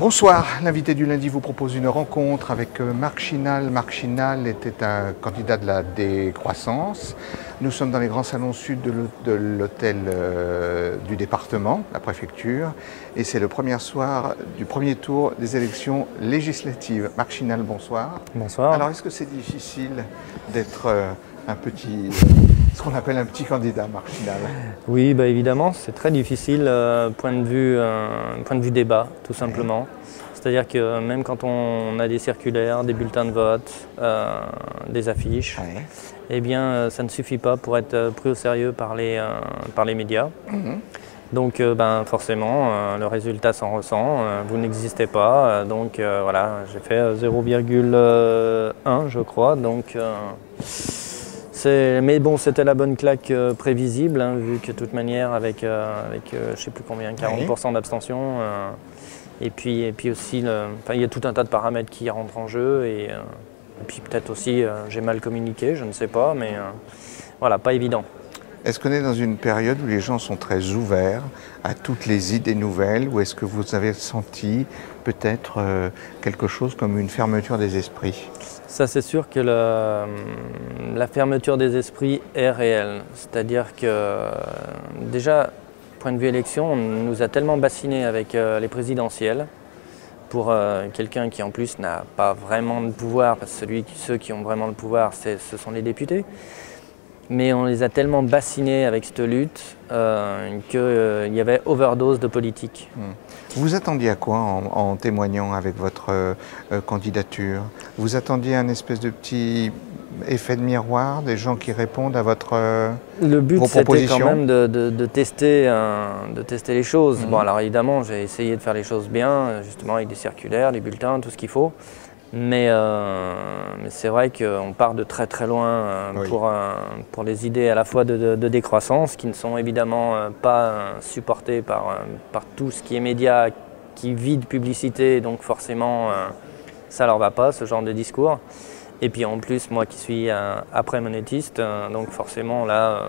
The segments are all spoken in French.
Bonsoir, l'invité du lundi vous propose une rencontre avec Marc Chinal. Marc Chinal était un candidat de la décroissance. Nous sommes dans les grands salons sud de l'hôtel du département, la préfecture, et c'est le premier soir du premier tour des élections législatives. Marc Chinal, bonsoir. Bonsoir. Alors, est-ce que c'est difficile d'être un petit, ce qu'on appelle un petit candidat, Marc Chinal? Oui, évidemment, c'est très difficile, point de vue débat, tout simplement. C'est-à-dire que même quand on a des circulaires, des bulletins de vote, des affiches, eh bien, ça ne suffit pas pour être pris au sérieux par les médias. Donc forcément, le résultat s'en ressent, vous n'existez pas, donc voilà, j'ai fait 0,1 je crois, donc mais bon, c'était la bonne claque prévisible, hein, vu que de toute manière avec je ne sais plus combien, 40% d'abstention, et puis aussi, il y a tout un tas de paramètres qui rentrent en jeu, et puis peut-être aussi j'ai mal communiqué, je ne sais pas, mais voilà, pas évident. Est-ce qu'on est dans une période où les gens sont très ouverts à toutes les idées nouvelles, ou est-ce que vous avez senti peut-être quelque chose comme une fermeture des esprits? Ça, c'est sûr que la fermeture des esprits est réelle. C'est-à-dire que déjà, point de vue élection, on nous a tellement bassinés avec les présidentielles, pour quelqu'un qui en plus n'a pas vraiment de pouvoir, parce que ceux qui ont vraiment le pouvoir, ce sont les députés. Mais on les a tellement bassinés avec cette lutte qu'il y avait overdose de politique. Vous attendiez à quoi en témoignant avec votre candidature? Vous attendiez un espèce de petit effet de miroir, des gens qui répondent à Le but, vos c'était quand propositions? même de tester les choses. Bon, alors évidemment, j'ai essayé de faire les choses bien, justement avec des circulaires, des bulletins, tout ce qu'il faut. Mais c'est vrai qu'on part de très très loin pour les idées à la fois de décroissance, qui ne sont évidemment pas supportées par tout ce qui est média, qui vit de publicité, donc forcément ça leur va pas, ce genre de discours. Et puis en plus, moi qui suis après-monétiste, donc forcément là,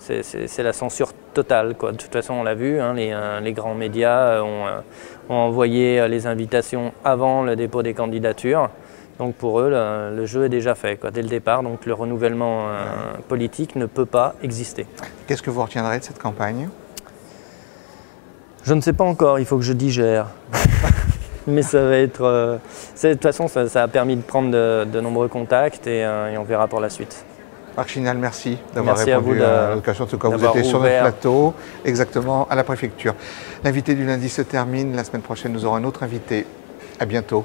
c'est la censure totale, quoi. De toute façon, on l'a vu, hein, les grands médias ont envoyé les invitations avant le dépôt des candidatures. Donc pour eux, le jeu est déjà fait, quoi, dès le départ. Donc le renouvellement politique ne peut pas exister. Qu'est-ce que vous retiendrez de cette campagne? Je ne sais pas encore, il faut que je digère. Mais ça va être... de toute façon, ça a permis de prendre de nombreux contacts et on verra pour la suite. Marc Chinal, merci d'avoir répondu à l'occasion, en tout cas vous étiez sur notre plateau, exactement, à la préfecture. L'invité du lundi se termine, la semaine prochaine nous aurons un autre invité. À bientôt.